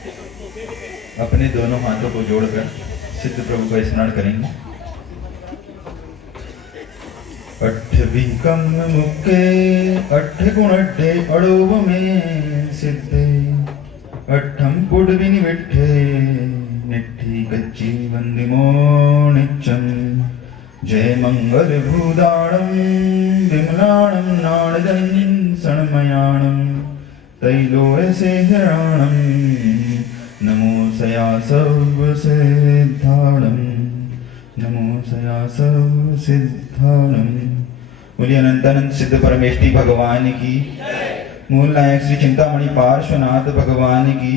अपने दोनों हाथों को जोड़कर सिद्ध प्रभु का स्मरण करेंगे। अठवी कम मुके अठ गुण अड्डे अड़ोव में सिद्धे अठम पुडविनि विठे निठी कच्ची वंदिमो निच्चम जय मंगल भूदाणम विमलाणम नाणदं सणमयाणम तैलोय सेहराणम नमो सया सर्वसिद्धाणम नमो सया सर्वसिद्धाणम। बोलिए अनंतानंद सिद्ध परमेष्टि भगवान की, मूल नायक श्री चिंतामणि पार्श्वनाथ भगवान की,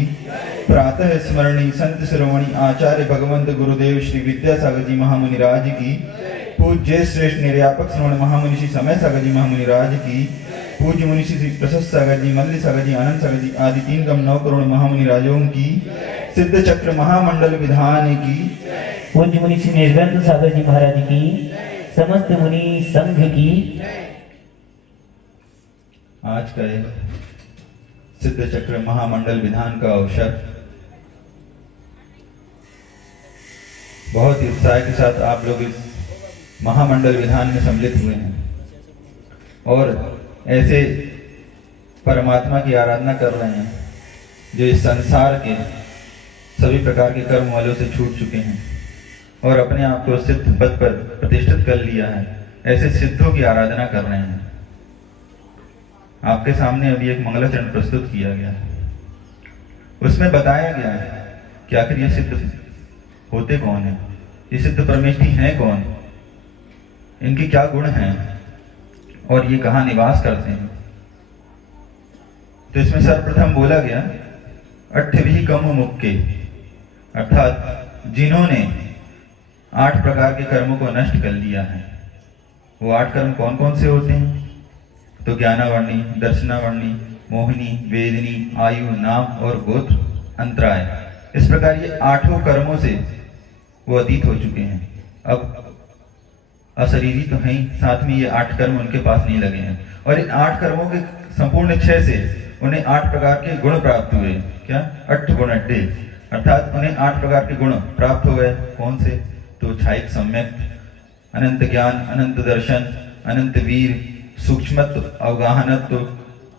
प्रातः स्मरणी संत शिरोमणि आचार्य भगवंत गुरुदेव श्री विद्यासागर जी महामुनि राज की, पूज्य श्रेष्ठ निर्यापक श्रवण महामुनि श्री समय सागर जी महामुनि राज की, पूज्य मुनि श्री प्रशस्त सागर जी, मल्ल सागर जी, आनंद सागर जी आदि 3 कम 9 करोड़ महामुनि राजों की, सिद्ध चक्र महामंडल विधान की, पूज्य मुनि श्री निर्गंध सागर जी महाराज की, समस्त मुनि संघ की। आज का सिद्ध चक्र महामंडल विधान का अवसर बहुत ही उत्साह के साथ आप लोग इस महामंडल विधान में सम्मिलित हुए हैं और ऐसे परमात्मा की आराधना कर रहे हैं जो इस संसार के सभी प्रकार के कर्म वालों से छूट चुके हैं और अपने आप को सिद्ध पद पर प्रतिष्ठित कर लिया है। ऐसे सिद्धों की आराधना कर रहे हैं। आपके सामने अभी एक मंगलाचरण प्रस्तुत किया गया है, उसमें बताया गया है कि आखिर ये सिद्ध होते कौन है, ये सिद्ध परमेष्टि हैं कौन, इनके क्या गुण हैं और ये कहाँ निवास करते हैं। तो इसमें सर्वप्रथम बोला गया अठवी कम मुक्के, अर्थात जिन्होंने 8 प्रकार के कर्मों को नष्ट कर लिया है। वो 8 कर्म कौन कौन से होते हैं? तो ज्ञानावर्णी, दर्शनावर्णी, मोहिनी, वेदिनी, आयु, नाम और गोत्र, अंतराय। इस प्रकार ये 8 कर्मों से वो अतीत हो चुके हैं। अब अशरीरी तो हैं ही, साथ में ये 8 कर्म उनके पास नहीं लगे हैं और इन 8 कर्मों के संपूर्ण क्षय से उन्हें 8 प्रकार के गुण प्राप्त हुए। क्या? 8 गुण अड्डे, अर्थात उन्हें 8 प्रकार के गुण प्राप्त हो गए। कौन से? तो छायिक सम्यक, अनंत ज्ञान, अनंत दर्शन, अनंत वीर, सूक्ष्मत्व, अवगाहनत्व,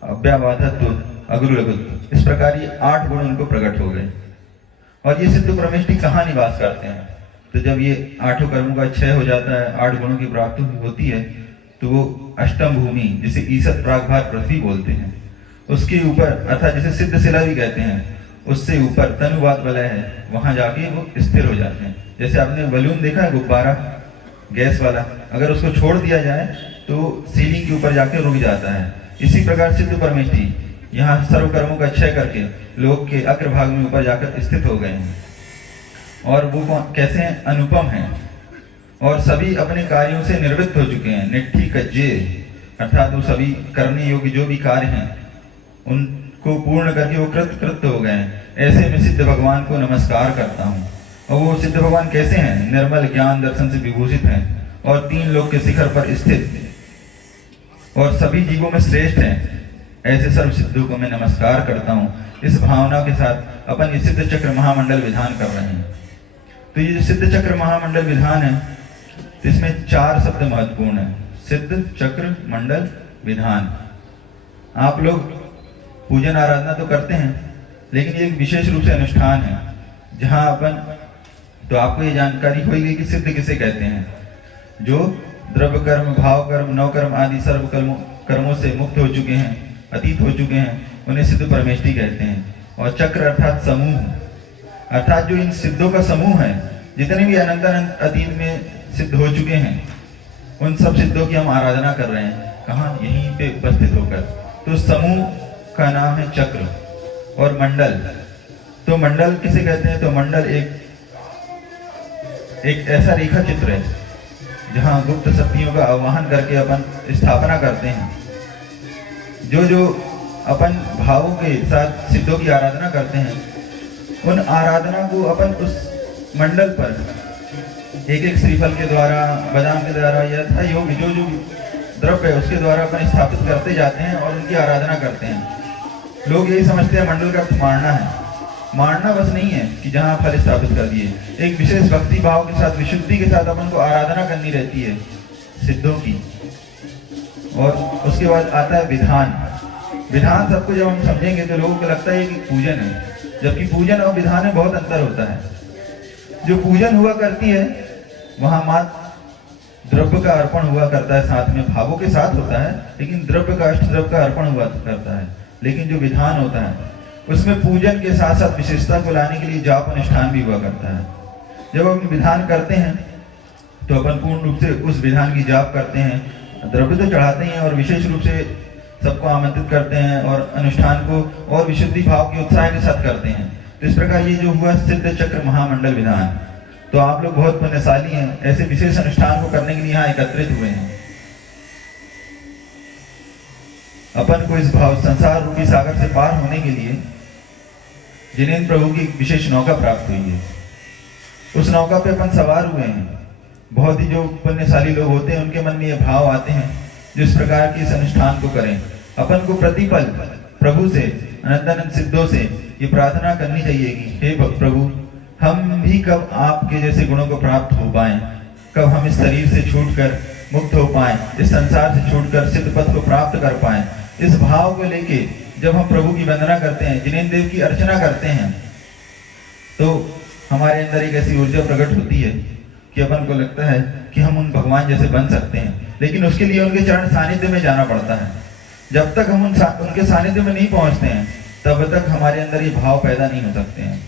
अव्याबाधत्व, अगुरुलघुत्व। इस प्रकार ये 8 गुण उनको प्रकट हो गए। और ये सिद्ध परमेष्टि कहाँ निवास करते हैं? तो जब ये 8 कर्मों का क्षय हो जाता है, 8 गुणों की प्राप्ति होती है, तो वो अष्टम भूमि, जिसे ईसत प्रागभार पृथ्वी बोलते हैं, उसके ऊपर, अर्थात जिसे सिद्ध शिला भी कहते हैं, उससे ऊपर तनुवात वलय है, वहां जाके वो स्थिर हो जाते हैं। जैसे आपने बलून देखा है, गुब्बारा गैस वाला, अगर उसको छोड़ दिया जाए तो सीलिंग के ऊपर जाके रुक जाता है। इसी प्रकार सिद्ध परमेष्टि यहाँ सर्व कर्मों का क्षय करके लोक के अग्रभाग में ऊपर जाकर स्थित हो गए हैं। और वो कैसे हैं? अनुपम हैं और सभी अपने कार्यों से निवृत्त हो चुके हैं। निट्ठी कज्जे, अर्थात वो सभी करने योग्य जो भी कार्य हैं उनको पूर्ण करके वो कृत हो गए हैं। ऐसे में सिद्ध भगवान को नमस्कार करता हूँ। और वो सिद्ध भगवान कैसे हैं? निर्मल ज्ञान दर्शन से विभूषित हैं और 3 लोक के शिखर पर स्थित और सभी जीवों में श्रेष्ठ हैं। ऐसे सर्व सिद्धों को मैं नमस्कार करता हूँ। इस भावना के साथ अपन ये सिद्ध चक्र महामंडल विधान कर रहे हैं। तो ये जो सिद्ध चक्र महामंडल विधान है, तो इसमें 4 शब्द महत्वपूर्ण है। सिद्ध चक्र मंडल विधान। आप लोग पूजन आराधना तो करते हैं, लेकिन ये एक विशेष रूप से अनुष्ठान है जहाँ अपन, तो आपको ये जानकारी होगी कि सिद्ध किसे कहते हैं? जो द्रव्य कर्म, भाव कर्म, नव कर्म आदि सर्व कर्मों से मुक्त हो चुके हैं, अतीत हो चुके हैं, उन्हें सिद्ध परमेष्टि कहते हैं। और चक्र अर्थात समूह, अर्थात जो इन सिद्धों का समूह है, जितने भी अनंत अतीत में सिद्ध हो चुके हैं, उन सब सिद्धों की हम आराधना कर रहे हैं। कहाँ? यहीं पे उपस्थित होकर। तो समूह का नाम है चक्र। और मंडल, तो मंडल किसे कहते हैं? तो मंडल एक ऐसा रेखा चित्र है जहाँ गुप्त शक्तियों का आवाहन करके अपन स्थापना करते हैं। जो अपन भावों के साथ सिद्धों की आराधना करते हैं, उन आराधना को अपन उस मंडल पर एक श्रीफल के द्वारा, बादाम के द्वारा, यथा योग जो द्रव्य है उसके द्वारा अपन स्थापित करते जाते हैं और उनकी आराधना करते हैं। लोग यही समझते हैं मंडल का अर्थ मारना है। मारना बस नहीं है कि जहाँ फल स्थापित कर दिए। एक विशेष भक्ति भाव के साथ, विशुद्धि के साथ अपन को आराधना करनी रहती है सिद्धों की। और उसके बाद आता है विधान। विधान सबको जब हम समझेंगे तो लोगों को लगता है कि पूजन है, जबकि पूजन और विधान में बहुत अंतर होता है। जो पूजन हुआ करती है वहां मात्र द्रव्य का अर्पण हुआ करता है, साथ में भावों के साथ होता है, लेकिन द्रव्य का, अष्ट द्रव्य का अर्पण हुआ करता है। लेकिन जो विधान होता है उसमें पूजन के साथ साथ विशेषता को लाने के लिए जाप अनुष्ठान भी हुआ करता है। जब हम विधान करते हैं तो अपन पूर्ण रूप से उस विधान की जाप करते हैं, द्रव्य तो चढ़ाते हैं और विशेष रूप से सबको आमंत्रित करते हैं और अनुष्ठान को और विशुद्धि भाव के उत्साह के साथ करते हैं। तो इस प्रकार ये जो हुआ सिद्ध चक्र महामंडल विधान। तो आप लोग बहुत पुण्यशाली हैं, ऐसे विशेष अनुष्ठान को करने के लिए यहाँ एकत्रित हुए हैं। अपन को इस भाव संसार रूपी सागर से पार होने के लिए जिनेंद्र प्रभु की एक विशेष नौका प्राप्त हुई है। उस नौका पे अपन सवार हुए हैं। बहुत ही जो पुण्यशाली लोग होते हैं उनके मन में ये भाव आते हैं जिस प्रकार के इस अनुष्ठान को करें। अपन को प्रतिपल प्रभु से, अनंतानंद सिद्धों से ये प्रार्थना करनी चाहिए कि हे प्रभु, हम भी कब आपके जैसे गुणों को प्राप्त हो पाएं, कब हम इस शरीर से छूटकर मुक्त हो पाएं, इस संसार से छूटकर सिद्ध पद को प्राप्त कर पाएं। इस भाव को लेके जब हम प्रभु की वंदना करते हैं, जिनेंद्र देव की अर्चना करते हैं, तो हमारे अंदर एक ऐसी ऊर्जा प्रकट होती है कि अपन को लगता है कि हम उन भगवान जैसे बन सकते हैं। लेकिन उसके लिए उनके चरण सानिध्य में जाना पड़ता है। जब तक हम उनके सानिध्य में नहीं पहुंचते हैं तब तक हमारे अंदर ये भाव पैदा नहीं हो सकते हैं।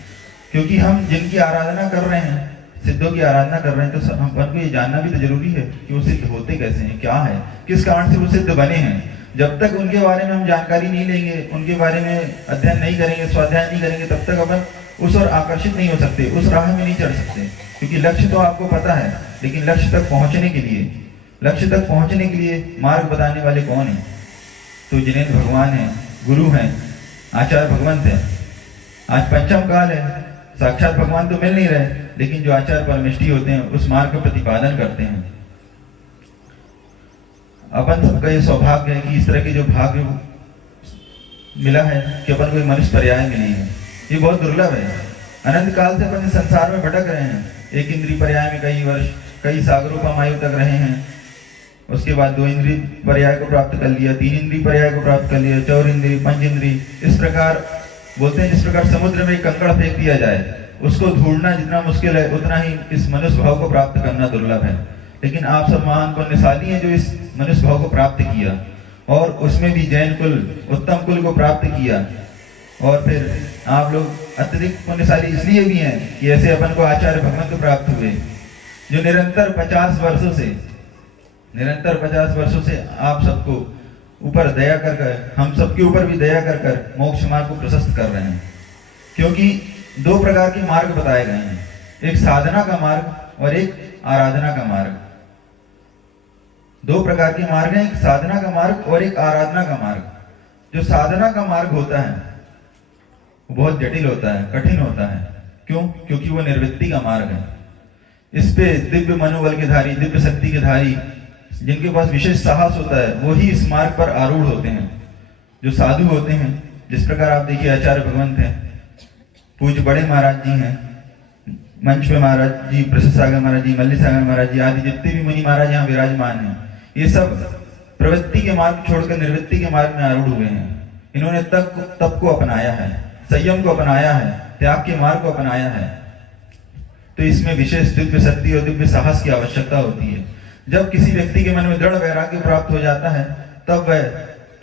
क्योंकि हम जिनकी आराधना कर रहे हैं, सिद्धों की आराधना कर रहे हैं, तो अपन को ये जानना भी तो जरूरी है कि वो सिद्ध होते कैसे हैं, क्या है, किस कारण से वो सिद्ध बने हैं। जब तक उनके बारे में हम जानकारी नहीं लेंगे, उनके बारे में अध्ययन नहीं करेंगे, स्वाध्याय नहीं करेंगे, तब तक अपन उस ओर आकर्षित नहीं हो सकते, उस राह में नहीं चढ़ सकते। क्योंकि लक्ष्य तो आपको पता है, लेकिन लक्ष्य तक पहुंचने के लिए मार्ग बताने वाले कौन है? तो जिनेंद्र भगवान है, गुरु हैं, आचार्य भगवंत है। आज पंचम काल है, साक्षात भगवान तो मिल नहीं रहे, लेकिन जो आचार्य परमेष्ठी होते हैं उस मार्ग का प्रतिपादन करते हैं। अपन सबका ये सौभाग्य है कि इस तरह के जो भाग्य मिला है कि अपन को मनुष्य पर्याय मिली है। ये बहुत दुर्लभ है। अनंत काल से अपन इस संसार में भटक रहे हैं। एक इंद्रिय पर्याय में कई वर्ष, कई सागरों का आयु तक रहे हैं। उसके बाद 2 इंद्रिय पर्याय को प्राप्त कर लिया, 3 इंद्रिय पर्याय को प्राप्त कर लिया, 4 इंद्रिय, 5 इंद्रिय। इस प्रकार बोलते हैं जिस प्रकार समुद्र में एक कंकड़ फेंक दिया जाए, उसको ढूंढना जितना मुश्किल है उतना ही इस मनुष्य भाव को प्राप्त करना दुर्लभ है। लेकिन आप सब महान पुण्यशाली हैं जो इस मनुष्य भाव को प्राप्त किया, और उसमें भी जैन कुल, उत्तम कुल को प्राप्त किया। और फिर आप लोग अत्यधिक पुण्यशाली इसलिए भी हैं कि ऐसे अपन को आचार्य भगवंत को प्राप्त हुए, जो निरंतर 50 वर्षों से आप सबको ऊपर दया कर, हम सबके ऊपर भी दया कर मोक्ष मार्ग को प्रशस्त कर रहे हैं। क्योंकि 2 प्रकार के मार्ग बताए गए हैं, एक साधना का मार्ग और एक आराधना का मार्ग। 2 प्रकार के मार्ग हैं, एक साधना का मार्ग और एक आराधना का मार्ग। जो साधना का मार्ग होता है वो बहुत जटिल होता है, कठिन होता है। क्यों? क्योंकि वो निर्वृत्ति का मार्ग है। इस पे दिव्य मनोबल के धारी, दिव्य शक्ति के धारी, जिनके पास विशेष साहस होता है, वो ही इस मार्ग पर आरूढ़ होते हैं। जो साधु होते हैं, जिस प्रकार आप देखिए आचार्य भगवंत हैं, पूज्य बड़े महाराज जी हैं, मंच पे महाराज जी, प्रसाद सागर महाराज जी, मल्ली सागर महाराज जी आदि जितने भी मुनि महाराज यहाँ विराजमान हैं, ये सब प्रवृत्ति के मार्ग छोड़कर निर्वृत्ति के मार्ग में आरूढ़ हुए हैं। इन्होंने तप को अपनाया है, संयम को अपनाया है, त्याग के मार्ग को अपनाया है। तो इसमें विशेष दिव्य शक्ति और दिव्य साहस की आवश्यकता होती है। जब किसी व्यक्ति के मन में दृढ़ वैराग्य प्राप्त हो जाता है, तब वह,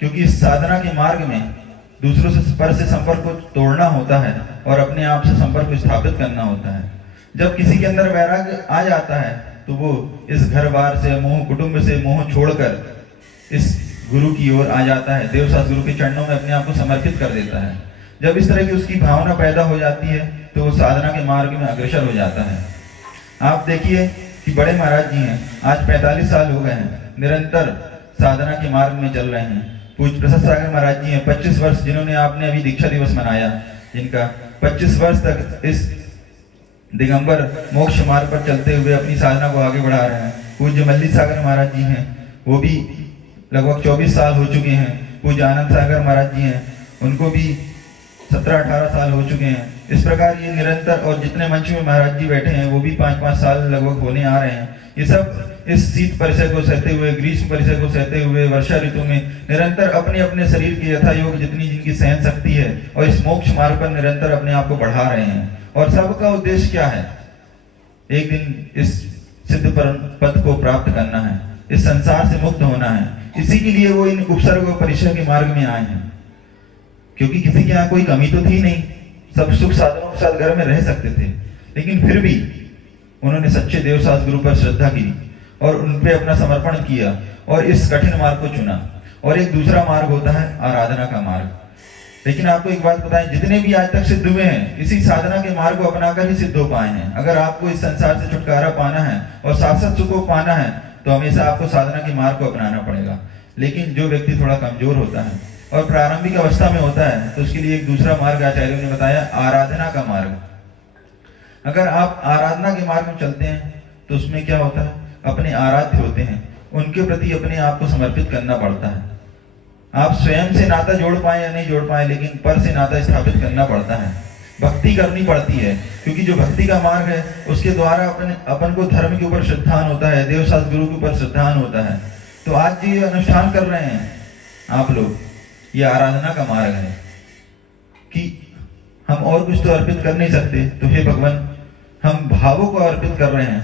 क्योंकि इस साधना के मार्ग में दूसरों से संपर्क को तोड़ना होता है और अपने आप से संपर्क को स्थापित करना होता है। जब किसी के अंदर वैराग्य आ जाता है तो वो इस घर बार से मोह, कुटुंब से मोह छोड़कर इस गुरु की ओर आ जाता है, देवसास गुरु के चरणों में अपने आप को समर्पित कर देता है। जब इस तरह की उसकी भावना पैदा हो जाती है तो वो साधना के मार्ग में अग्रसर हो जाता है। आप देखिए कि बड़े महाराज जी हैं, आज 45 साल हो गए हैं, निरंतर साधना के मार्ग में चल रहे हैं। पूज्य प्रसाद सागर महाराज जी हैं, 25 वर्ष, जिन्होंने आपने अभी दीक्षा दिवस मनाया, जिनका 25 वर्ष तक इस दिगंबर मोक्ष मार्ग पर चलते हुए अपनी साधना को आगे बढ़ा रहे हैं। पूज्य मल्ली सागर महाराज जी हैं, वो भी लगभग 24 साल हो चुके हैं। पूज्य आनंद सागर महाराज जी हैं, उनको भी 17-18 साल हो चुके हैं। इस प्रकार ये निरंतर, और जितने मंच में महाराज जी बैठे हैं वो भी 5-5 साल लगभग होने आ रहे हैं। ये सब इस शीत परिसर को सहते हुए, ग्रीष्म परिसर को सहते हुए, वर्षा ऋतु में निरंतर अपने अपने शरीर की यथा योग जितनी जिनकी सहन शक्ति है और इस मोक्ष मार्ग पर निरंतर अपने आप को बढ़ा रहे हैं। और सबका उद्देश्य क्या है? एक दिन इस सिद्ध पद को प्राप्त करना है, इस संसार से मुक्त होना है। इसी के लिए वो इन उपसर्ग और परिचय के मार्ग में आए हैं, क्योंकि किसी के यहाँ कोई कमी तो थी नहीं, सब सुख साधनों के साथ घर में रह सकते थे, लेकिन फिर भी उन्होंने सच्चे देवशास्त्र गुरु पर श्रद्धा की और उन पे अपना समर्पण किया और इस कठिन मार्ग को चुना। और एक दूसरा मार्ग होता है आराधना का मार्ग। लेकिन आपको एक बात बताएं, जितने भी आज तक सिद्ध हुए हैं इसी साधना के मार्ग को अपनाकर ही सिद्ध हो पाए हैं। अगर आपको इस संसार से छुटकारा पाना है और शाश्वत सुख को पाना है तो हमेशा आपको साधना के मार्ग को अपनाना पड़ेगा। लेकिन जो व्यक्ति थोड़ा कमजोर होता है और प्रारंभिक अवस्था में होता है तो उसके लिए एक दूसरा मार्ग आचार्यों ने बताया, आराधना का मार्ग। अगर आप आराधना के मार्ग में चलते हैं तो उसमें क्या होता है, अपने आराध्य होते हैं, उनके प्रति अपने आप को समर्पित करना पड़ता है। आप स्वयं से नाता जोड़ पाए या नहीं जोड़ पाए, लेकिन पर से नाता स्थापित करना पड़ता है, भक्ति करनी पड़ती है। क्योंकि जो भक्ति का मार्ग है उसके द्वारा अपन को धर्म के ऊपर श्रद्धान होता है, देवशास्त्र गुरु के ऊपर श्रद्धान होता है। तो आज ये अनुष्ठान कर रहे हैं आप लोग, ये आराधना का मार्ग है कि हम और कुछ तो अर्पित कर नहीं सकते, तो हे भगवान हम भावों को अर्पित कर रहे हैं।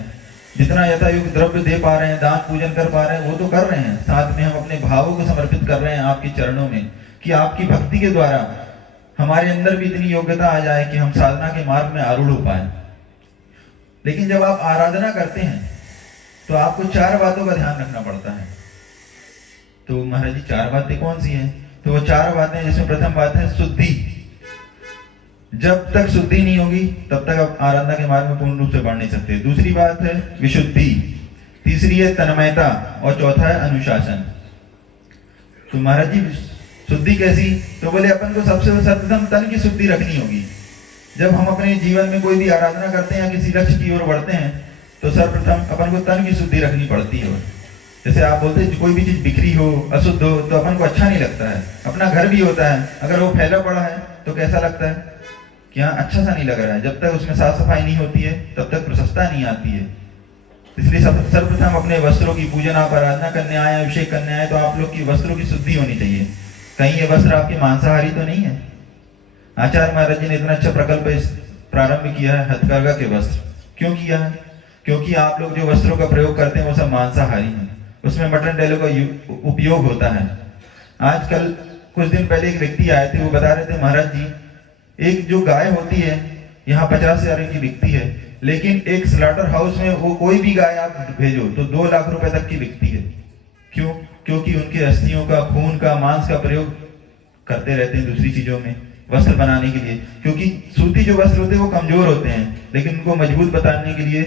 जितना यथायोग द्रव्य दे पा रहे हैं, दान पूजन कर पा रहे हैं, वो तो कर रहे हैं, साथ में हम अपने भावों को समर्पित कर रहे हैं आपके चरणों में, कि आपकी भक्ति के द्वारा हमारे अंदर भी इतनी योग्यता आ जाए कि हम साधना के मार्ग में आरूढ़ हो पाए। लेकिन जब आप आराधना करते हैं तो आपको 4 बातों का ध्यान रखना पड़ता है। तो महाराज जी 4 बातें कौन सी हैं? तो वो 4 बातें, जिसमें प्रथम बात है शुद्धि। जब तक शुद्धि नहीं होगी तब तक आप आराधना के मार्ग में पूर्ण रूप से बढ़ नहीं सकते। दूसरी बात है विशुद्धि, तीसरी है तन्मयता और चौथा है अनुशासन। तो महाराज जी शुद्धि कैसी? तो बोले अपन को सबसे सर्वप्रथम तन की शुद्धि रखनी होगी। जब हम अपने जीवन में कोई भी आराधना करते हैं या किसी लक्ष्य की ओर बढ़ते हैं तो सर्वप्रथम अपन को तन की शुद्धि रखनी पड़ती है। जैसे आप बोलते हैं कोई भी चीज बिखरी हो, अशुद्ध हो तो अपन को अच्छा नहीं लगता है। अपना घर भी होता है, अगर वो फैला पड़ा है तो कैसा लगता है कि हाँ अच्छा सा नहीं लग रहा है। जब तक उसमें साफ सफाई नहीं होती है तब तक प्रशंसा नहीं आती है। इसलिए सर्वप्रथम अपने वस्त्रों की पूजन, आप आराधना करने आए, अभिषेक करने आए तो आप लोग की वस्त्रों की शुद्धि होनी चाहिए। कहीं ये वस्त्र आपके मांसाहारी तो नहीं है। आचार्य महाराज जी ने इतना अच्छा प्रकल्प प्रारंभ किया है हथकरघा के वस्त्र। क्यों किया है? क्योंकि आप लोग जो वस्त्रों का प्रयोग करते हैं वो सब मांसाहारी हैं, उसमें मटन डेलो का उपयोग होता है। आजकल कुछ दिन पहले एक व्यक्ति आए थे, वो बता रहे थे महाराज जी एक जो गाय होती है यहाँ 50,000 की बिकती है, लेकिन एक स्लॉटर हाउस में वो कोई भी गाय आप भेजो तो 2 लाख रुपए तक की बिकती है। क्यों? क्योंकि उनके अस्थियों का, खून का, मांस का प्रयोग करते रहते हैं दूसरी चीजों में वस्त्र बनाने के लिए। क्योंकि सूती जो वस्त्र होते हैं वो कमजोर होते हैं, लेकिन उनको मजबूत बनाने के लिए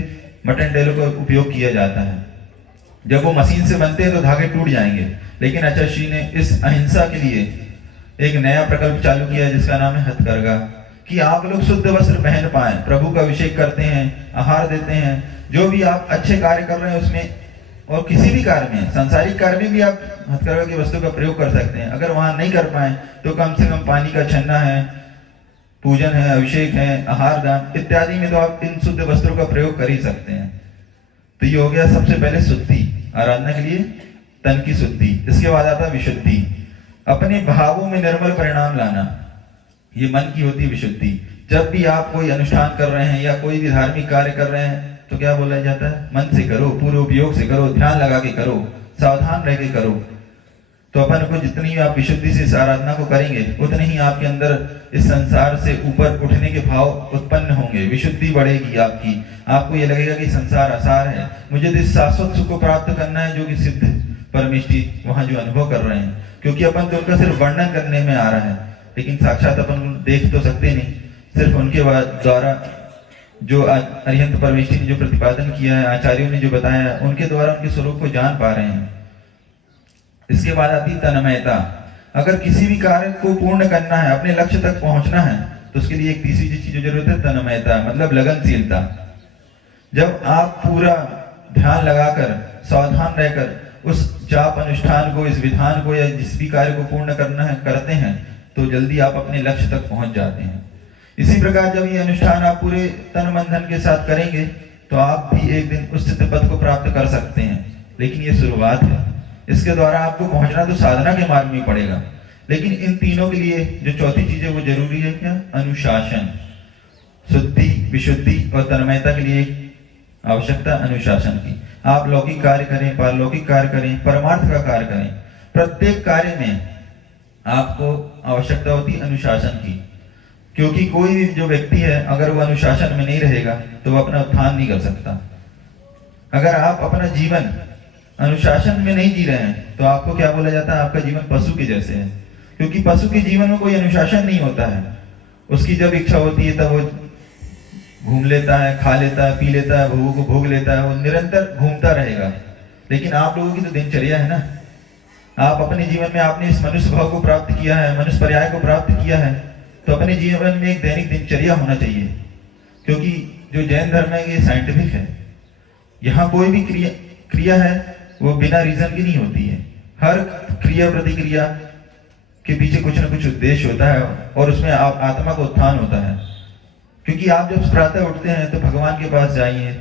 मटन डेलो का उपयोग किया जाता है। जब वो मशीन से बनते हैं तो धागे टूट जाएंगे, लेकिन आचार्य श्री ने इस अहिंसा के लिए एक नया प्रकल्प चालू किया जिसका नाम है हथकरघा, कि आप लोग शुद्ध वस्त्र पहन पाए। प्रभु का अभिषेक करते हैं, आहार देते हैं, जो भी आप अच्छे कार्य कर रहे हैं उसमें, और किसी भी कार्य में, सांसारिक कार्य में भी आप हथकरघा की वस्तु का प्रयोग कर सकते हैं। अगर वहां नहीं कर पाए तो कम से कम पानी का छन्ना है, पूजन है, अभिषेक है, आहार दान इत्यादि में तो आप इन शुद्ध वस्त्रों का प्रयोग कर ही सकते हैं। तो ये हो गया सबसे पहले शुद्धि, आराधना के लिए तन की शुद्धि। इसके बाद आता है विशुद्धि, अपने भावों में निर्मल परिणाम लाना, ये मन की होती है विशुद्धि। जब भी आप कोई अनुष्ठान कर रहे हैं या कोई भी धार्मिक कार्य कर रहे हैं तो क्या बोला जाता है? मन से करो, पूरे उपयोग से करो, ध्यान लगा के करो, सावधान रह के करो। तो अपन को जितनी आप विशुद्धि से इस आराधना को करेंगे उतने ही आपके अंदर इस संसार से ऊपर उठने के भाव उत्पन्न होंगे, विशुद्धि बढ़ेगी आपकी। आपको ये लगेगा कि संसार आसार है, मुझे तो इस शाश्वत सुख को प्राप्त करना है जो कि सिद्ध परमेष्टि वहां जो अनुभव कर रहे हैं। क्योंकि अपन तो उनका सिर्फ वर्णन करने में आ रहा है, लेकिन साक्षात अपन देख तो सकते नहीं। सिर्फ उनके द्वारा जो अरिहंत परमेष्टि ने जो प्रतिपादन किया है, आचार्यों ने जो बताया है, उनके द्वारा उनके स्वरूप को जान पा रहे हैं। इसके बाद आती तन्मयता। अगर किसी भी कार्य को पूर्ण करना है, अपने लक्ष्य तक पहुंचना है, तो उसके लिए एक तीसरी चीज की जरूरत है तन्मयता, मतलब लगनशीलता। जब आप पूरा ध्यान लगाकर, सावधान रहकर उस जाप अनुष्ठान को, इस विधान को या जिस भी कार्य को पूर्ण करना है करते हैं, तो जल्दी आप अपने लक्ष्य तक पहुंच जाते हैं। इसी प्रकार जब ये अनुष्ठान आप पूरे तन मन धन के साथ करेंगे तो आप भी एक दिन उच्च पद को प्राप्त कर सकते हैं। लेकिन ये शुरुआत है, इसके द्वारा आपको पहुंचना तो साधना के मार्ग में पड़ेगा। लेकिन इन तीनों के लिए जो चौथी चीज है वो जरूरी है, क्या? अनुशासन। शुद्धि, विशुद्धि और तन्मयता के लिए आवश्यकता अनुशासन की। आप लौकिक कार्य करें, पारलौकिक कार्य करें, परमार्थ का कार्य करें, प्रत्येक कार्य में आपको आवश्यकता होती है अनुशासन की। क्योंकि कोई भी जो व्यक्ति है अगर वो अनुशासन में नहीं रहेगा तो वो अपना उत्थान नहीं कर सकता। अगर आप अपना जीवन अनुशासन में नहीं जी रहे हैं तो आपको क्या बोला जाता है? आपका जीवन पशु के जैसे है। क्योंकि पशु के जीवन में कोई अनुशासन नहीं होता है। उसकी जब इच्छा होती है तब वो घूम लेता है, खा लेता है, पी लेता है, भोगों को भोग लेता है, वो निरंतर घूमता रहेगा। लेकिन आप लोगों की तो दिनचर्या है ना। आप अपने जीवन में आपने इस मनुष्य भाव को प्राप्त किया है, मनुष्य पर्याय को प्राप्त किया है, तो अपने जीवन में एक दैनिक दिनचर्या होना चाहिए। क्योंकि जो जैन धर्म है ये साइंटिफिक है। यहाँ कोई भी क्रिया है वो बिना रीजन की नहीं होती है। हर क्रिया प्रतिक्रिया के पीछे कुछ ना कुछ उद्देश्य होता है और उसमें आत्मा का उत्थान होता है। क्योंकि आप जब प्रातः उठते हैं तो भगवान के पास जाइए,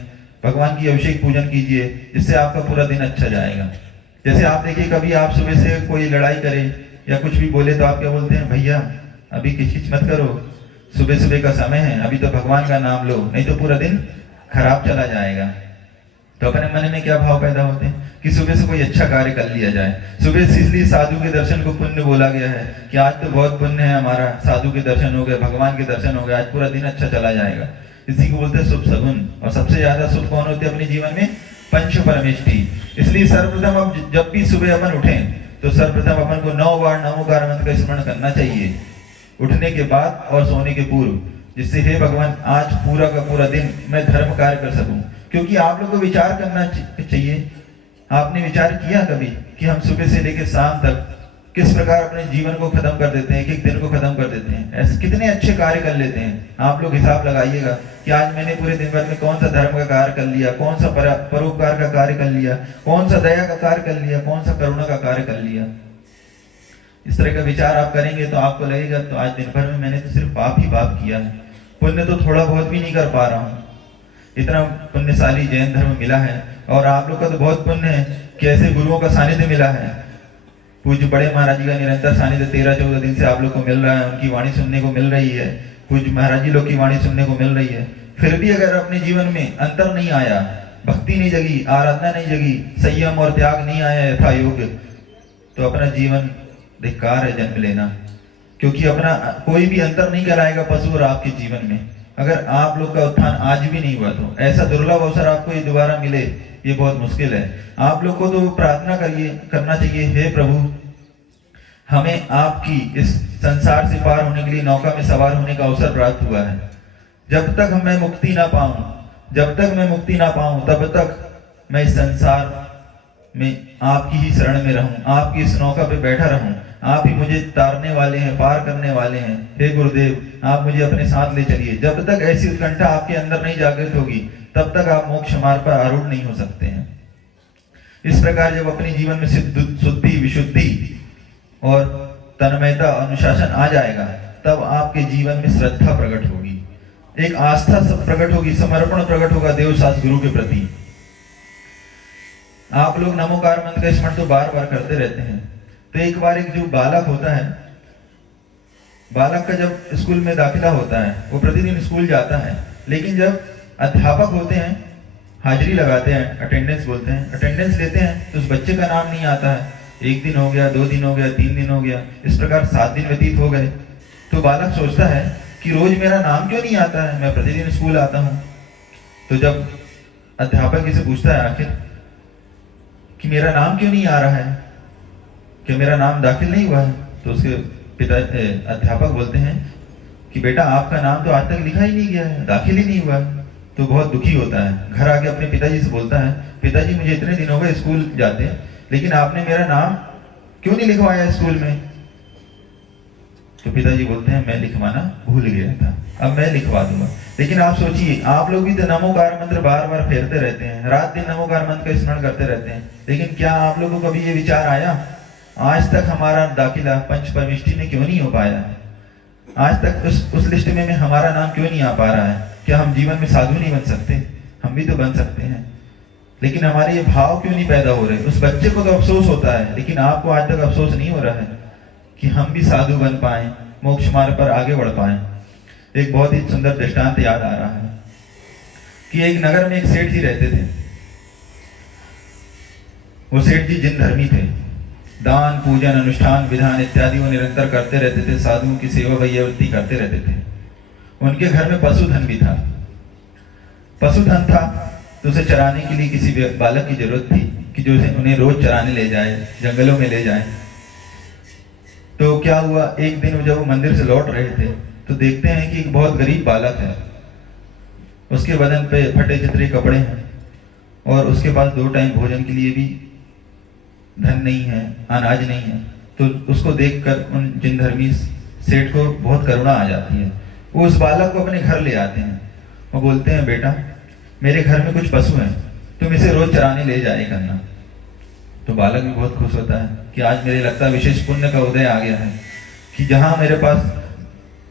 भगवान की अभिषेक पूजन कीजिए, जिससे आपका पूरा दिन अच्छा जाएगा। जैसे आप देखिए कभी आप सुबह से कोई लड़ाई करे या कुछ भी बोले तो आप क्या बोलते हैं? भैया अभी किचकिच मत करो, सुबह सुबह का समय है, अभी तो भगवान का नाम लो, नहीं तो पूरा दिन खराब चला जाएगा। तो अपने मन में क्या भाव पैदा होते हैं कि सुबह से कोई अच्छा कार्य कर लिया जाए। सुबह से इसलिए साधु के दर्शन को पुण्य बोला गया है कि आज तो बहुत पुण्य है हमारा, साधु के दर्शन हो गए, भगवान के दर्शन हो गए, आज पूरा दिन अच्छा चला जाएगा। इसी को बोलते हैं शुभ सगुन। और सबसे ज्यादा शुभ कौन होते हैं अपने जीवन में? पंच परमेष्टि। इसलिए सर्वप्रथम अब जब भी सुबह अपन उठे तो सर्वप्रथम अपन को 9 बार नमोकार मंत्र का स्मरण करना चाहिए, उठने के बाद और सोने के पूर्व, जिससे हे भगवान आज पूरा का पूरा दिन मैं धर्म कार्य कर सकूं। क्योंकि आप लोग को विचार करना चाहिए। आपने विचार किया कभी कि हम सुबह से लेकर शाम तक किस प्रकार अपने जीवन को खत्म कर देते हैं, एक दिन को खत्म कर देते हैं, ऐसे कितने अच्छे कार्य कर लेते हैं। आप लोग हिसाब लगाइएगा कि आज मैंने पूरे दिन भर में कौन सा धर्म का कार्य कर लिया, कौन सा परोपकार का कार्य कर लिया, कौन सा दया का कार्य कर लिया, कौन सा करुणा का कार्य कर लिया। इस तरह का विचार आप करेंगे तो आपको लगेगा तो आज दिन भर में मैंने तो सिर्फ पाप ही पाप किया है, पुण्य तो थोड़ा बहुत भी नहीं कर पा रहा हूँ। इतना पुण्यशाली जैन धर्म मिला है और आप लोग का तो बहुत पुण्य है कि ऐसे गुरुओं का सानिध्य मिला है। पूज्य बड़े महाराज जी का निरंतर सानिध्य 13-14 दिन से आप लोग को मिल रहा है, उनकी वाणी सुनने को मिल रही है, पूज्य महाराज जी लोग की वाणी सुनने को मिल रही है। फिर भी अगर अपने जीवन में अंतर नहीं आया, भक्ति नहीं जगी, आराधना नहीं जगी, संयम और त्याग नहीं आया यथा योग्य, तो अपना जीवन धिक्कार है जन्म लेना। क्योंकि अपना कोई भी अंतर नहीं कराएगा पशु और आपके जीवन में। अगर आप लोग का उत्थान आज भी नहीं हुआ तो ऐसा दुर्लभ अवसर आपको ये दोबारा मिले, ये बहुत मुश्किल है। आप लोग को तो प्रार्थना करना चाहिए, हे प्रभु हमें आपकी इस संसार से पार होने के लिए नौका में सवार होने का अवसर प्राप्त हुआ है। जब तक मैं मुक्ति ना पाऊं, जब तक मैं मुक्ति ना पाऊं तब तक मैं इस संसार में आपकी ही शरण में रहूं, आपकी इस नौका पे बैठा रहूं। आप ही मुझे तारने वाले हैं, पार करने वाले हैं। हे गुरुदेव आप मुझे अपने साथ ले चलिए। जब तक ऐसी उत्कंठा आपके अंदर नहीं जागृत होगी तब तक आप मोक्ष मार्ग पर आरूढ़ नहीं हो सकते हैं। इस प्रकार जब अपने जीवन में शुद्धि, विशुद्धि और तन्मयता, अनुशासन आ जाएगा तब आपके जीवन में श्रद्धा प्रकट होगी, एक आस्था प्रकट होगी, समर्पण प्रकट होगा देव शास्त्र गुरु के प्रति। आप लोग नमोकार मंत्र का स्मरण तो बार बार करते रहते हैं। तो एक बार एक जो बालक होता है, बालक का जब स्कूल में दाखिला होता है, वो प्रतिदिन स्कूल जाता है, लेकिन जब अध्यापक होते हैं हाजिरी लगाते हैं, अटेंडेंस बोलते हैं, अटेंडेंस लेते हैं तो उस बच्चे का नाम नहीं आता है। 1 दिन हो गया, 2 दिन हो गया, 3 दिन हो गया, इस प्रकार 7 दिन व्यतीत हो गए। तो बालक सोचता है कि रोज मेरा नाम क्यों नहीं आता है, मैं प्रतिदिन स्कूल आता हूँ। तो जब अध्यापक इसे पूछता है आखिर कि मेरा नाम क्यों नहीं आ रहा है, कि मेरा नाम दाखिल नहीं हुआ है, तो उसके पिता अध्यापक बोलते हैं कि बेटा आपका नाम तो आज तक लिखा ही नहीं गया है, दाखिल ही नहीं हुआ। तो बहुत दुखी होता है, घर आके अपने पिताजी से बोलता है, पिताजी मुझे इतने दिन हो गए स्कूल जाते हैं, लेकिन आपने मेरा नाम क्यों नहीं लिखवाया स्कूल में। तो पिताजी बोलते हैं मैं लिखवाना भूल गया था, अब मैं लिखवा दूंगा। लेकिन आप सोचिए, आप लोग भी तो नमोकार मंत्र बार बार फेरते रहते हैं, रात दिन नमोकार मंत्र का स्मरण करते रहते हैं, लेकिन क्या आप लोगों को कभी ये विचार आया आज तक हमारा दाखिला पंच परमिष्टि में क्यों नहीं हो पाया? आज तक उस लिस्ट में हमारा नाम क्यों नहीं आ पा रहा है? क्या हम जीवन में साधु नहीं बन सकते? हम भी तो बन सकते हैं, लेकिन हमारे ये भाव क्यों नहीं पैदा हो रहे? उस बच्चे को तो अफसोस होता है, लेकिन आपको आज तक अफसोस नहीं हो रहा है कि हम भी साधु बन पाए, मोक्ष मार्ग पर आगे बढ़ पाए। एक बहुत ही सुंदर दृष्टांत याद आ रहा है कि एक नगर में एक सेठ जी रहते थे। वो सेठ जी जिन धर्मी थे, दान पूजन अनुष्ठान विधान इत्यादि वो निरंतर करते रहते थे, साधुओं की सेवा वैयावृत्ति करते रहते थे। उनके घर में पशुधन भी था। पशुधन था तो उसे चराने के लिए किसी बालक की जरूरत थी कि जो उन्हें रोज चराने ले जाए, जंगलों में ले जाए। तो क्या हुआ, एक दिन जब वो मंदिर से लौट रहे थे तो देखते हैं कि एक बहुत गरीब बालक है। उसके बदन पे फटे चित्रे कपड़े हैं और उसके पास 2 टाइम भोजन के लिए भी धन नहीं है, अनाज नहीं है। तो उसको देखकर उन जिन धर्मी सेठ को बहुत करुणा आ जाती है। वो उस बालक को अपने घर ले आते हैं और बोलते हैं, बेटा मेरे घर में कुछ पशु हैं, तुम इसे रोज चराने ले जाए करना। तो बालक भी बहुत खुश होता है कि आज मेरे लगता है विशेष पुण्य का उदय आ गया है कि जहां मेरे पास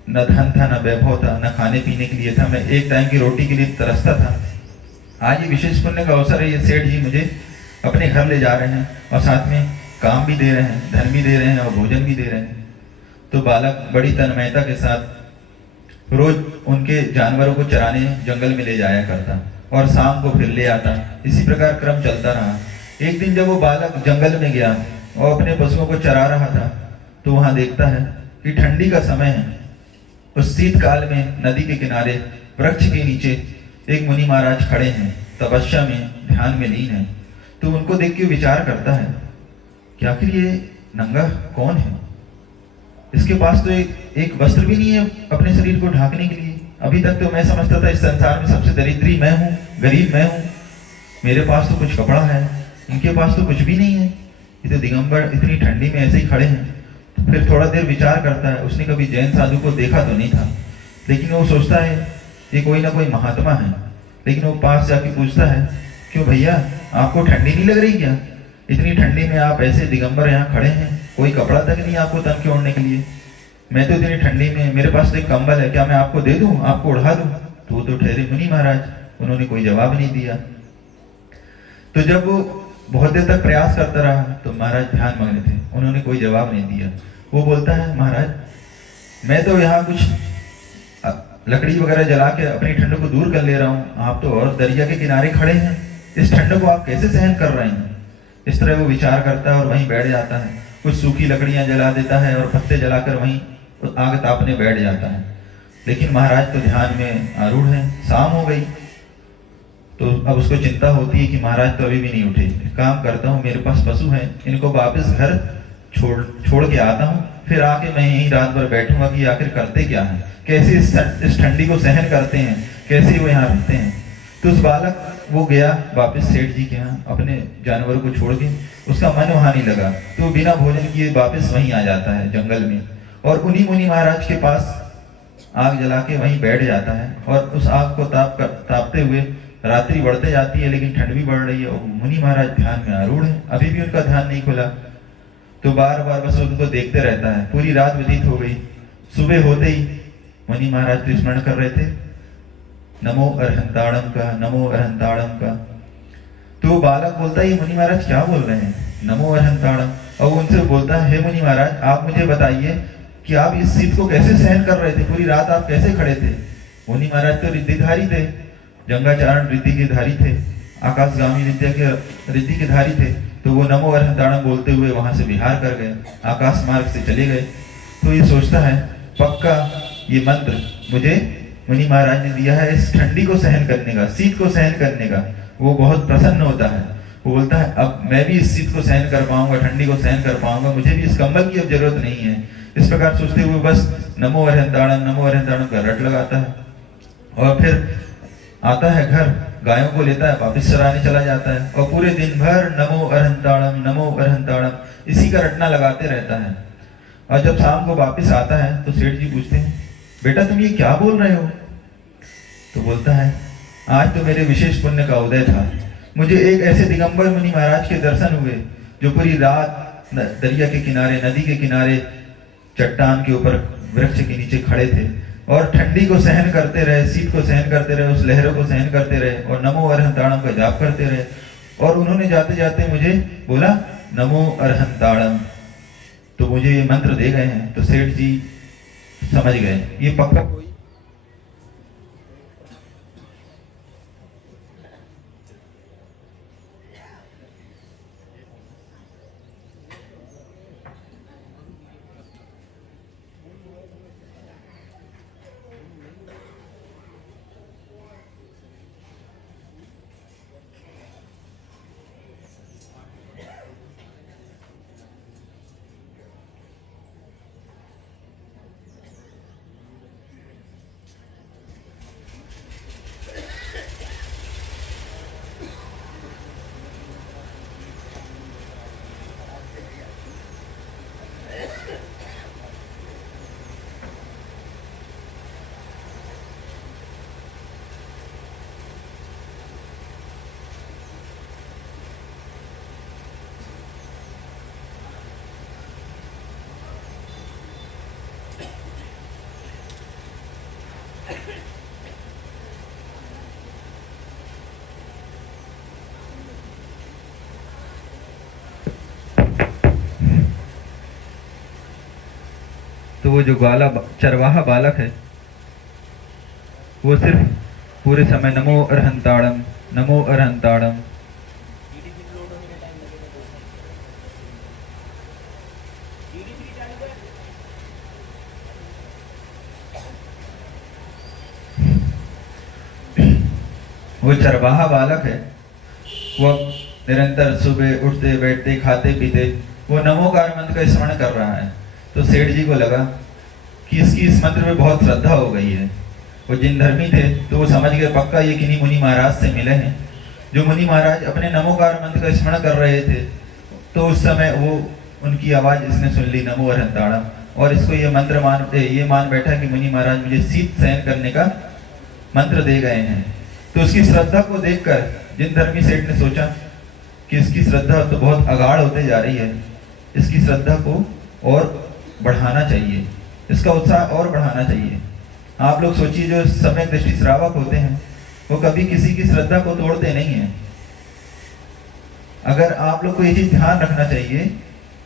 न धन था, न वैभव था, न खाने पीने के लिए था, मैं एक टाइम की रोटी के लिए तरसता था, आज ये विशेष पुण्य का अवसर है, ये सेठ जी मुझे अपने घर ले जा रहे हैं और साथ में काम भी दे रहे हैं, धन भी दे रहे हैं और भोजन भी दे रहे हैं। तो बालक बड़ी तन्मयता के साथ रोज उनके जानवरों को चराने जंगल में ले जाया करता और शाम को फिर ले आता। इसी प्रकार क्रम चलता रहा। एक दिन जब वो बालक जंगल में गया और अपने पशुओं को चरा रहा था तो वहां देखता है कि ठंडी का समय है। उस शीतकाल में नदी के किनारे वृक्ष के नीचे एक मुनि महाराज खड़े हैं, तपस्या में ध्यान में लीन है। तो उनको देख के विचार करता है कि आखिर ये नंगा कौन है? इसके पास तो एक वस्त्र भी नहीं है अपने शरीर को ढांकने के लिए। अभी तक तो मैं समझता था इस संसार में सबसे दरिद्री मैं हूँ, गरीब मैं हूँ, मेरे पास तो कुछ कपड़ा है, इनके पास तो कुछ भी नहीं है। ये तो दिगंबर इतनी ठंडी में ऐसे ही खड़े हैं। तो फिर थोड़ा देर विचार करता है। उसने कभी जैन साधु को देखा तो नहीं था, लेकिन वो सोचता है ये कोई ना कोई महात्मा है। लेकिन वो पास जाके पूछता है, क्यों भैया आपको ठंडी नहीं लग रही क्या? इतनी ठंडी में आप ऐसे दिगंबर यहाँ खड़े हैं, कोई कपड़ा तक नहीं आपको तन के ओढ़ने के लिए। मैं तो इतनी ठंडी में, मेरे पास तो एक कंबल है, क्या मैं आपको दे दूं, आपको उड़ा दूं? तो वो तो ठहरे मुनि महाराज, उन्होंने कोई जवाब नहीं दिया। तो जब वो बहुत देर तक प्रयास करता रहा तो महाराज ध्यान मग्न थे, उन्होंने कोई जवाब नहीं दिया। वो बोलता है, महाराज मैं तो यहाँ कुछ लकड़ी वगैरह जला के अपनी ठंड को दूर कर ले रहा हूँ, आप तो और दरिया के किनारे खड़े हैं, इस ठंड को आप कैसे सहन कर रहे हैं? इस तरह वो विचार करता है और वहीं बैठ जाता है। कुछ सूखी लकड़ियां जला देता है और पत्ते जलाकर वहीं आग तापने बैठ जाता है। लेकिन महाराज तो ध्यान में आरूढ़ हैं। शाम हो गई तो अब उसको चिंता होती है कि महाराज तो अभी भी नहीं उठे। काम करता हूँ, मेरे पास पशु हैं, इनको वापस घर छोड़ के आता हूँ, फिर आके मैं यहीं रात भर बैठूंगा कि आखिर करते क्या है, कैसे इस ठंडी को सहन करते हैं, कैसे वो यहाँ रहते हैं। तो उस बालक वो गया वापस सेठ जी के यहाँ अपने जानवरों को छोड़ के। उसका मन वहां नहीं लगा तो बिना भोजन किए वापस वहीं आ जाता है जंगल में और उन्हीं मुनि महाराज के पास आग जला के वहीं बैठ जाता है। और उस आग को तापते हुए रात्रि बढ़ते जाती है, लेकिन ठंड भी बढ़ रही है और मुनि महाराज ध्यान में आरूढ़ है, अभी भी उनका ध्यान नहीं खुला। तो बार बार बस उनको देखते रहता है। पूरी रात व्यतीत हो गई। सुबह होते ही मुनि महाराज तो स्मरण कर रहे थे, नमो अरहंताणम का, नमो अरहंताणम का। तो बालक बोलता है, ये मुनि महाराज क्या बोल रहे हैं, नमो अरहंताणम? और उनसे बोलता है, हे मुनि महाराज आप मुझे बताइए कि आप इस शीत को कैसे सहन कर रहे थे, पूरी रात आप कैसे खड़े थे? मुनि महाराज तो रिद्धिधारी थे, जंगाचारण रिद्धि के धारी थे, आकाशगामी विद्या के रिद्धि के धारी थे। तो वो नमो अरहंताणम बोलते हुए वहां से विहार कर गए, आकाश मार्ग से चले गए। तो ये सोचता है, पक्का ये मंत्र मुझे मुनि महाराज ने दिया है इस ठंडी को सहन करने का, शीत को सहन करने का। वो बहुत प्रसन्न होता है। वो बोलता है, अब मैं भी इस शीत को सहन कर पाऊंगा, ठंडी को सहन कर पाऊंगा, मुझे भी इस कंबल की अब जरूरत नहीं है। इस प्रकार सोचते हुए बस नमो अरहंताणम का रट लगाता है और फिर आता है घर, गायों को लेता है, वापस चराने चला जाता है और पूरे दिन भर नमो अरहंताणम इसी का रटना लगाते रहता है। और जब शाम को वापस आता है तो सेठ जी पूछते हैं, बेटा तुम ये क्या बोल रहे हो? तो बोलता है, आज तो मेरे विशेष पुण्य का उदय था, मुझे एक ऐसे दिगंबर मुनि महाराज के दर्शन हुए जो पूरी रात दरिया के किनारे, नदी के किनारे, चट्टान के ऊपर वृक्ष के नीचे खड़े थे और ठंडी को सहन करते रहे, शीत को सहन करते रहे, उस लहरों को सहन करते रहे और नमो अरहंताड़म का जाप करते रहे। और उन्होंने जाते जाते मुझे बोला नमो अरहंताड़म, तो मुझे ये मंत्र दे गए हैं। तो सेठ जी समझ गए ये पक्का कोई तो वो जो चरवाहा बालक है वो सिर्फ पूरे समय नमो अरहंताड़म, नमो अरहंताड़म, वो चरवाहा बालक है, वो निरंतर सुबह उठते बैठते खाते पीते वो नमोकार मंत्र का स्मरण कर रहा है। तो सेठ जी को लगा कि इसकी इस मंत्र में बहुत श्रद्धा हो गई है। वो जिन धर्मी थे तो वो समझ गए पक्का ये किन्हीं मुनि महाराज से मिले हैं। जो मुनि महाराज अपने नमोकार मंत्र का स्मरण कर रहे थे तो उस समय वो उनकी आवाज इसने सुन ली नमो अरहंताड़म, और इसको ये मंत्र ये मान बैठा कि मुनि महाराज मुझे शीत सहन करने का मंत्र दे गए हैं। तो उसकी श्रद्धा को देखकर जिन धर्मी सेठ ने सोचा कि इसकी श्रद्धा तो बहुत अगाढ़ होते जा रही है, इसकी श्रद्धा को और बढ़ाना चाहिए, इसका उत्साह और बढ़ाना चाहिए। आप लोग सोचिए जो सम्यक दृष्टि श्रावक होते हैं वो कभी किसी की श्रद्धा को तोड़ते नहीं हैं। अगर आप लोग को ये चीज ध्यान रखना चाहिए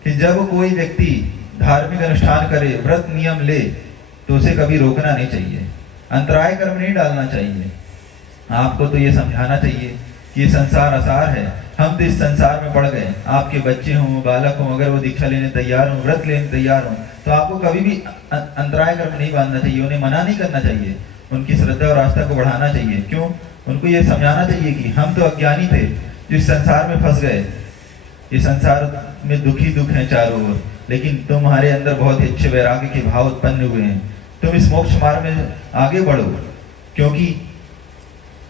कि जब कोई व्यक्ति धार्मिक अनुष्ठान करे, व्रत नियम ले, तो उसे कभी रोकना नहीं चाहिए, अंतराय कर्म नहीं डालना चाहिए। आपको तो ये समझाना चाहिए कि ये संसार असार है, हम तो इस संसार में पड़ गए। आपके बच्चे हों, बालक हों, अगर वो दीक्षा लेने तैयार हों, व्रत लेने तैयार हों, तो आपको कभी भी अंतराय कर्म नहीं बांधना चाहिए, उन्हें मना नहीं करना चाहिए, उनकी श्रद्धा और आस्था को बढ़ाना चाहिए। क्यों? उनको ये समझाना चाहिए कि हम तो अज्ञानी थे जो इस संसार में फंस गए, इस संसार में दुखी दुख है चारों ओर, लेकिन तुम्हारे अंदर बहुत ही अच्छे वैराग्य के भाव उत्पन्न हुए हैं। तुम इस मोक्ष मार्ग में आगे बढ़ो, क्योंकि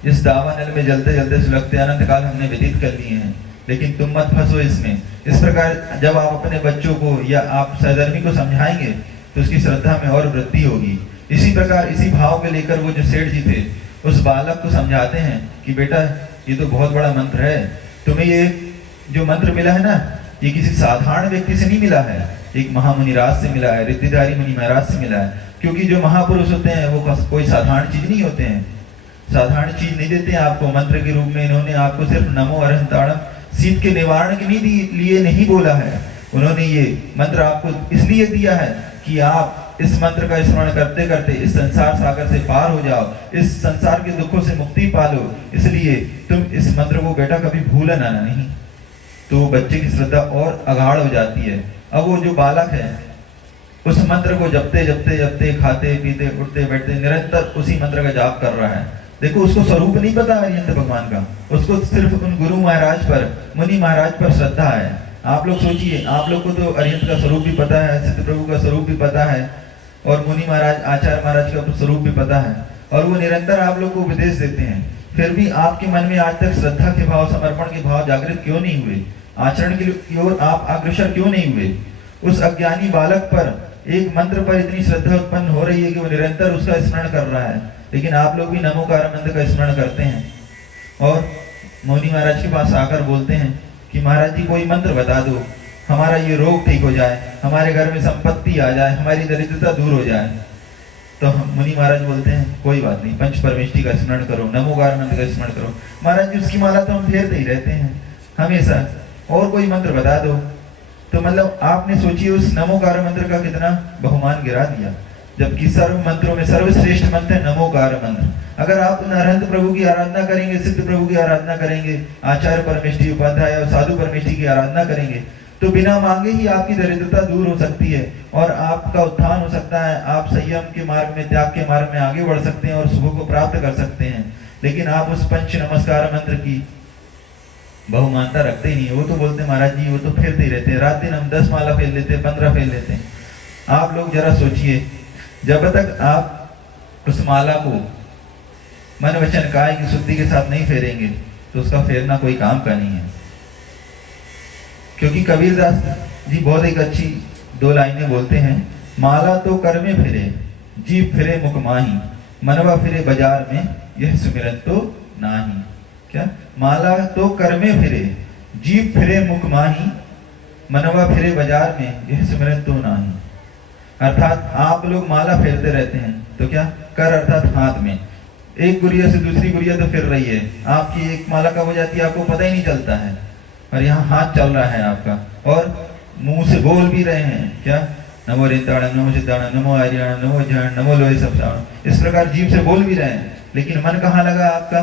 इस दावानल में जलते जलते सुलगते अनंत काल हमने व्यतीत कर लिए हैं, लेकिन तुम मत फंसो इसमें। इस प्रकार जब आप अपने बच्चों को या आप सहधर्मी को समझाएंगे तो उसकी श्रद्धा में और वृद्धि होगी। इसी प्रकार इसी भाव को लेकर वो जो सेठ जी थे उस बालक को समझाते हैं कि बेटा ये तो बहुत बड़ा मंत्र है, तुम्हें ये जो मंत्र मिला है ना, ये किसी साधारण व्यक्ति से नहीं मिला है, एक महामुनिराज से मिला है, रिद्धिधारी मुनि महाराज से मिला है। क्योंकि जो महापुरुष होते हैं वो कोई साधारण चीज नहीं होते हैं, साधारण चीज नहीं देते हैं आपको। मंत्र के रूप में इन्होंने आपको सिर्फ नमो अरहंताड़म शीत के निवारण के लिए नहीं बोला है, उन्होंने ये मंत्र आपको इसलिए दिया है कि आप इस मंत्र का स्मरण करते करते इस संसार सागर से पार हो जाओ, इस संसार के दुखों से मुक्ति पालो। इसलिए तुम इस मंत्र को बेटा कभी भूलना नहीं। तो बच्चे की श्रद्धा और अगाढ़ हो जाती है। अब वो जो बालक है उस मंत्र को जपते जपते जपते खाते पीते उठते बैठते निरंतर उसी मंत्र का जाप कर रहा है। देखो उसको स्वरूप नहीं पता अरिहंत भगवान का, उसको सिर्फ उन गुरु महाराज पर, मुनि महाराज पर श्रद्धा है। आप लोग सोचिए, आप लोग को तो अरिहंत का स्वरूप भी पता है, सिद्ध प्रभु का स्वरूप भी पता है, और मुनि महाराज आचार्य महाराज का स्वरूप भी पता है, और वो निरंतर आप लोग को उपदेश देते हैं। फिर भी आपके मन में आज तक श्रद्धा के भाव, समर्पण के भाव जागृत क्यों नहीं हुए? आचरण की ओर आप अग्रसर क्यों नहीं हुए? उस अज्ञानी बालक पर, एक मंत्र पर इतनी श्रद्धा उत्पन्न हो रही है कि वो निरंतर उसका स्मरण कर रहा है, लेकिन आप लोग भी नमोकार मंत्र का स्मरण करते हैं और मुनि महाराज के पास आकर बोलते हैं कि महाराज जी कोई मंत्र बता दो। हमारा ये रोग ठीक हो जाए, हमारे घर में संपत्ति आ जाए, हमारी दरिद्रता दूर हो जाए। तो मुनि महाराज बोलते हैं कोई बात नहीं, पंच परमेष्टि का स्मरण करो, नमोकार मंत्र का स्मरण करो। महाराज जी उसकी माला तो हम फेरते ही रहते हैं हमेशा, और कोई मंत्र बता दो। तो मतलब आपने सोचिए उस नमोकार मंत्र का कितना बहुमान गिरा दिया, जबकि सर्व मंत्रों में सर्वश्रेष्ठ मंत्र है नमोकार मंत्र। अगर आप अनंत प्रभु की आराधना करेंगे, सिद्ध प्रभु की आराधना करेंगे, आचार्य परमेष्टि उपाध्याय और साधु परमेष्टि की आराधना करेंगे, तो बिना मांगे ही आपकी दरिद्रता दूर हो सकती है और आपका उत्थान हो सकता है। आप संयम के मार्ग में, त्याग के मार्ग में आगे बढ़ सकते हैं और सुख को प्राप्त कर सकते हैं। लेकिन आप उस पंच नमस्कार मंत्र की बहुमानता रखते ही नहीं। वो तो बोलते महाराज जी वो तो फेरते ही रहते हैं, रात दिन हम 10 माला फेर लेते हैं, 15 फेर लेते हैं। आप लोग जरा सोचिए, जब तक आप उस माला को मन वचन काया की शुद्धि के साथ नहीं फेरेंगे तो उसका फेरना कोई काम का नहीं है। क्योंकि कबीरदास जी बहुत एक अच्छी 2 लाइनें बोलते हैं, माला तो कर में फिरे, जीभ फिरे मुख माही, मनवा फिरे बाजार में, यह सुमिरन तो नाही। क्या? माला तो कर में फिरे, जीभ फिरे मुख माही, मनवा फिरे बाजार में, यह सुमिरन तो नाही। अर्थात आप लोग माला फेरते रहते हैं, तो क्या कर अर्थात हाथ में, एक गुड़िया से दूसरी गुड़िया तो फिर रही है, आपकी एक माला कब हो जाती है आपको पता ही नहीं चलता है, और यहाँ हाथ चल रहा है आपका, और मुंह से बोल भी रहे हैं क्या, नमो रिंदाणम, नमो सिद्धाणम, नमो आर्याणम, नमो जहण, नमो लोहे सप्ताणम, इस प्रकार जीभ से बोल भी रहे हैं। लेकिन मन कहाँ लगा आपका?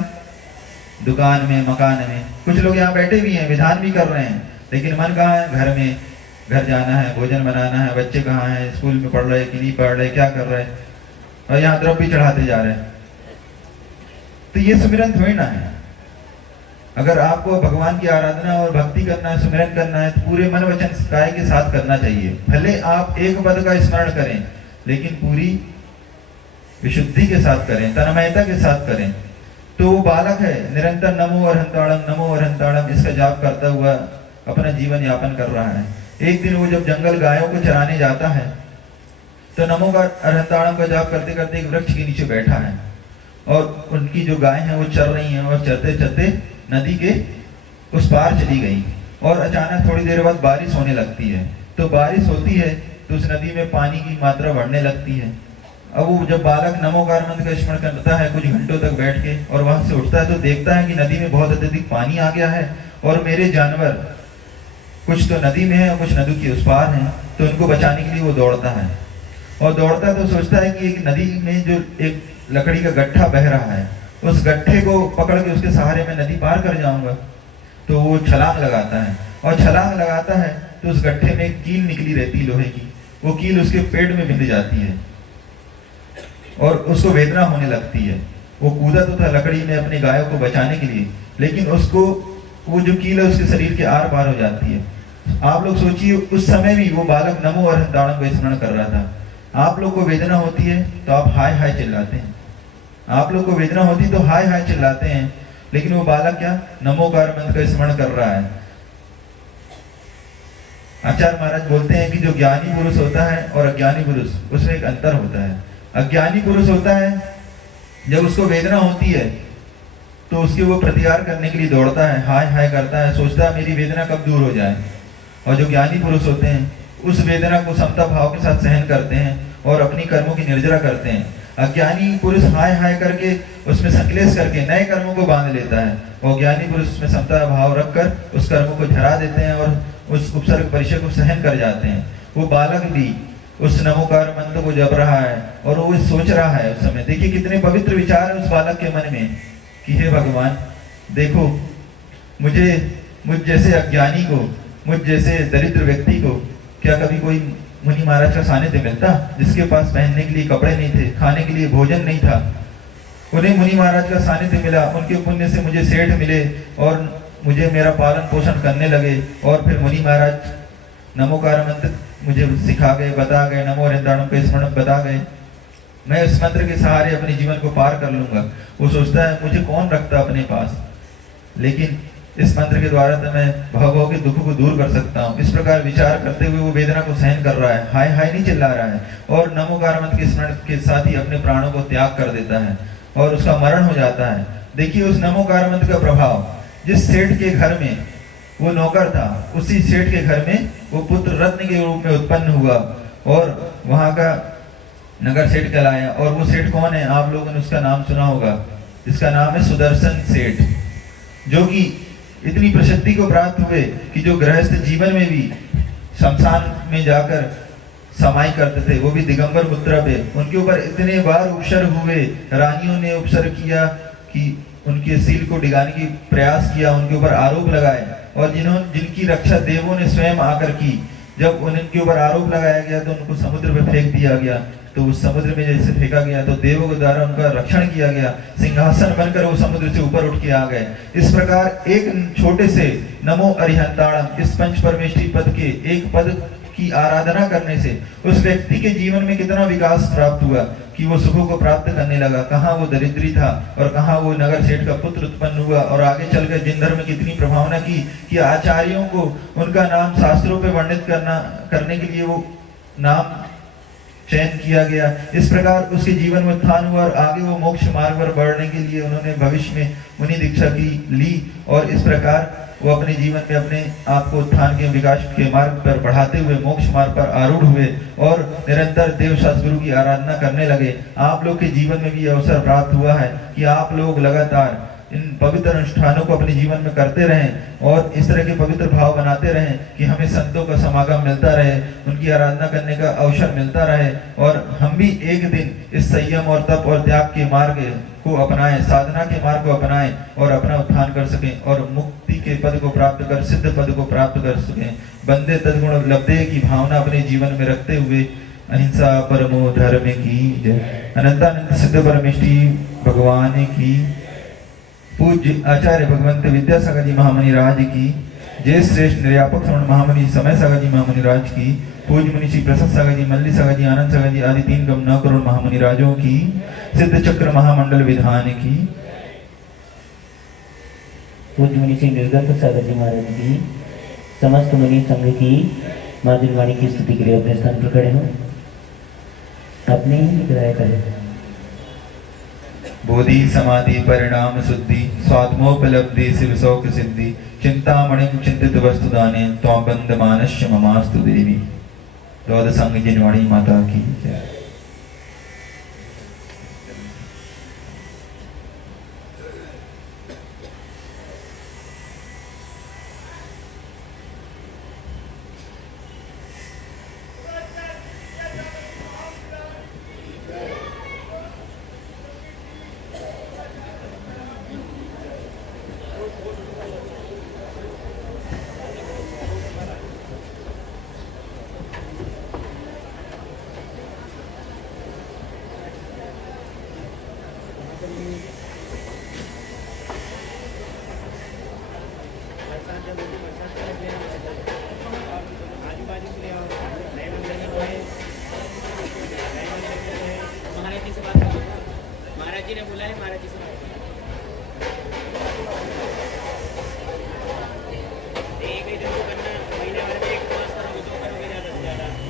दुकान में, मकान में। कुछ लोग यहाँ बैठे भी हैं, विधान भी कर रहे हैं, लेकिन मन कहाँ है? घर में, घर जाना है, भोजन बनाना है, बच्चे कहाँ हैं, स्कूल में पढ़ रहे कि नहीं पढ़ रहे, क्या कर रहे हैं, और यहाँ द्रव्य भी चढ़ाते जा रहे हैं। तो ये सुमिरन थोड़ी ना है। अगर आपको भगवान की आराधना और भक्ति करना है, सुमिरन करना है, तो पूरे मन वचन काया के साथ करना चाहिए। भले आप एक पद का स्मरण करें, लेकिन पूरी विशुद्धि के साथ करें, तन्मयता के साथ करें। तो वो बालक है, निरंतर नमो अरहंताड़म, नमो अरहंताड़म इसका जाप करता हुआ अपना जीवन यापन कर रहा है। एक दिन वो जब जंगल गायों को चराने जाता है, तो नमो का अरहंताड़म का जाप करते करते एक वृक्ष के नीचे बैठा है, और उनकी जो गाय हैं वो चर रही हैं, और चरते चरते नदी के उस पार चली गई, और अचानक थोड़ी देर बाद बारिश होने लगती है। तो बारिश होती है तो उस नदी में पानी की मात्रा बढ़ने लगती है। अब वो जब बालक नमोकार मंत्र का स्मरण करता है कुछ घंटों तक बैठ के, और वहां से उठता है तो देखता है कि नदी में बहुत अत्यधिक पानी आ गया है, और मेरे जानवर कुछ तो नदी में है और कुछ नदी के उस पार हैं। तो उनको बचाने के लिए वो दौड़ता है, और दौड़ता तो सोचता है कि एक नदी में जो एक लकड़ी का गट्ठा बह रहा है, उस गट्ठे को पकड़ के उसके सहारे में नदी पार कर जाऊंगा। तो वो छलांग लगाता है, और छलांग लगाता है तो उस गट्ठे में एक कील निकली रहती लोहे की, वो कील उसके पेट में बिंध जाती है और उसको वेदना होने लगती है। वो कूदा तो था लकड़ी में अपनी गायों को बचाने के लिए, लेकिन उसको वो जो कील है उसके शरीर के आर पार हो जाती है। आप लोग सोचिए उस समय भी वो बालक नमो अरहंताड़म का स्मरण कर रहा था। आप लोग को वेदना होती है तो आप हाय हाय चिल्लाते हैं, आप लोग को वेदना होती तो हाय हाय चिल्लाते हैं, लेकिन वो बालक क्या नमोकार मंत्र का स्मरण कर रहा है। आचार्य महाराज बोलते हैं कि जो ज्ञानी पुरुष होता है और अज्ञानी पुरुष, उसमें एक अंतर होता है। अज्ञानी पुरुष होता है जब उसको वेदना होती है तो उसके वो प्रतिकार करने के लिए दौड़ता है, हाय हाय करता है, सोचता है मेरी वेदना कब दूर हो जाए। और जो ज्ञानी पुरुष होते हैं उस वेदना को समता भाव के साथ सहन करते हैं और अपनी कर्मों की निर्जरा करते हैं। अज्ञानी पुरुष हाय हाय करके उसमें संकलेश करके नए कर्मों को बांध लेता है, और ज्ञानी पुरुष उसमें समता भाव रखकर उस कर्मों को झरा देते हैं और उस उपसर्ग परिचय को सहन कर जाते हैं। वो बालक भी उस नमोकार मंत्र को जप रहा है और वो सोच रहा है उस समय। देखिए कितने पवित्र विचार है उस बालक के मन में कि हे भगवान देखो मुझ जैसे अज्ञानी को, मुझ जैसे दरिद्र व्यक्ति को क्या कभी कोई मुनि महाराज का सानिध्य मिलता, जिसके पास पहनने के लिए कपड़े नहीं थे, खाने के लिए भोजन नहीं था, उन्हें मुनि महाराज का सानिध्य मिला, उनके पुण्य से मुझे सेठ मिले और मुझे मेरा पालन पोषण करने लगे, और फिर मुनि महाराज नमोकार मंत्र मुझे सिखा गए, बता गए, नमो अरहंताड़म का स्मरण बता गए, मैं इस मंत्र के सहारे अपने जीवन को पार कर लूंगा। वो सोचता है मुझे कौन रखता अपने पास, लेकिन इस मंत्र के द्वारा तो मैं भव के दुख को दूर कर सकता हूँ। इस प्रकार विचार करते हुए वो वेदना को सहन कर रहा है, हाय हाय नहीं चिल्ला रहा है, और नमोकार मंत्र के स्मरण के साथ ही अपने प्राणों को त्याग कर देता है और उसका मरण हो जाता है। देखिए उस नमोकार मंत्र का प्रभाव, जिस सेठ के घर में वो नौकर था, उसी सेठ के घर में वो पुत्र रत्न के रूप में उत्पन्न हुआ और वहां का नगर सेठ कहलाया। और वो सेठ कौन है? आप लोगों ने उसका नाम सुना होगा, जिसका नाम है सुदर्शन सेठ, जो कि इतनी प्रसिद्धि को प्राप्त हुए कि जो गृहस्थ जीवन में भी शमशान में जाकर समाई करते थे, वो भी दिगंबर मुद्रा पे। उनके ऊपर इतने बार उपसर हुए, रानियों ने उपसर किया कि उनके सील को डिगाने की प्रयास किया, उनके ऊपर आरोप लगाए, और जिनकी रक्षा देवों ने स्वयं आकर की। जब उनके ऊपर आरोप लगाया गया तो उनको समुद्र में फेंक दिया गया। तो उस समुद्र में जैसे फेंका गया तो देवों के द्वारा उनका रक्षण किया गया, सिंहासन बनकर वो समुद्र से ऊपर उठ के आ गए। इस प्रकार एक छोटे से नमो अरिहंताणम, इस पंच परमेष्ठी पद के एक पद की आराधना करने से उस व्यक्ति के जीवन में कितना विकास प्राप्त हुआ कि वो सुखों को प्राप्त करने लगा। कहाँ वो दरिद्री था और कहाँ वो नगर सेठ का पुत्र उत्पन्न हुआ, और आगे चलकर जिन धर्म में कितनी प्रभावना की कि आचार्यों को उनका नाम शास्त्रों पे वर्णित करने के लिए वो नाम चयन किया गया। इस प्रकार उसके जीवन में उत्थान हुआ और आगे वो मोक्ष मार्ग पर बढ़ने के लिए उन्होंने भविष्य में मुनि दीक्षा की ली, और इस प्रकार वो अपने जीवन में अपने आप को उत्थान के विकास के मार्ग पर बढ़ाते हुए मोक्ष मार्ग पर आरूढ़ हुए और निरंतर देव सद्गुरु की आराधना करने लगे। आप लोग के जीवन में भी अवसर प्राप्त हुआ है कि आप लोग लगातार इन पवित्र अनुष्ठानों को अपने जीवन में करते रहें और इस तरह के पवित्र भाव बनाते रहें कि हमें संतों का समागम मिलता रहे, उनकी आराधना करने का अवसर मिलता रहे, और हम भी एक दिन इस संयम और तप और त्याग के मार्ग को अपनाएं, साधना के मार्ग को अपनाएं और अपना उत्थान कर सकें और मुक्ति के पद को प्राप्त कर सिद्ध पद को प्राप्त कर सकें। बंदे तद्गुण लब्धे की भावना अपने जीवन में रखते हुए अहिंसा परमो धर्म की जय। अनंतानंद सिद्ध परमेष्ठी भगवान की, पूज्य आचार्य भगवंत विद्यासागर जी महामुनि राज की जय। श्रेष्ठ निर्यापक श्रवण महामुनि समय सागर जी महामुनि राज की, पूज्य मुनि श्री प्रसाद सागर जी, मल्ली सागर जी, आनंद सागर जी आदि 3 गम 9 करोड़ महामुनि राजों की, सिद्ध चक्र महामंडल विधान की, पूज्य मुनि श्री निर्गत सागर जी महाराज की, समस्त मुनि संघ की माधुरी वाणी की स्तुति के लिए अपने स्थान पर खड़े हों, अपने ही विग्रह करें। बोधि समाधि परिणाम शुद्धि स्वात्मोपलब्धि शिव शौक सिद्धि चिंतामणि चिंतित वस्तु दाने त्वं बंद मानस्य ममास्तु देवी। द्वादश संग जिनवाणी माता की जय। महाराज जी ने बुलाया, महाराज जी से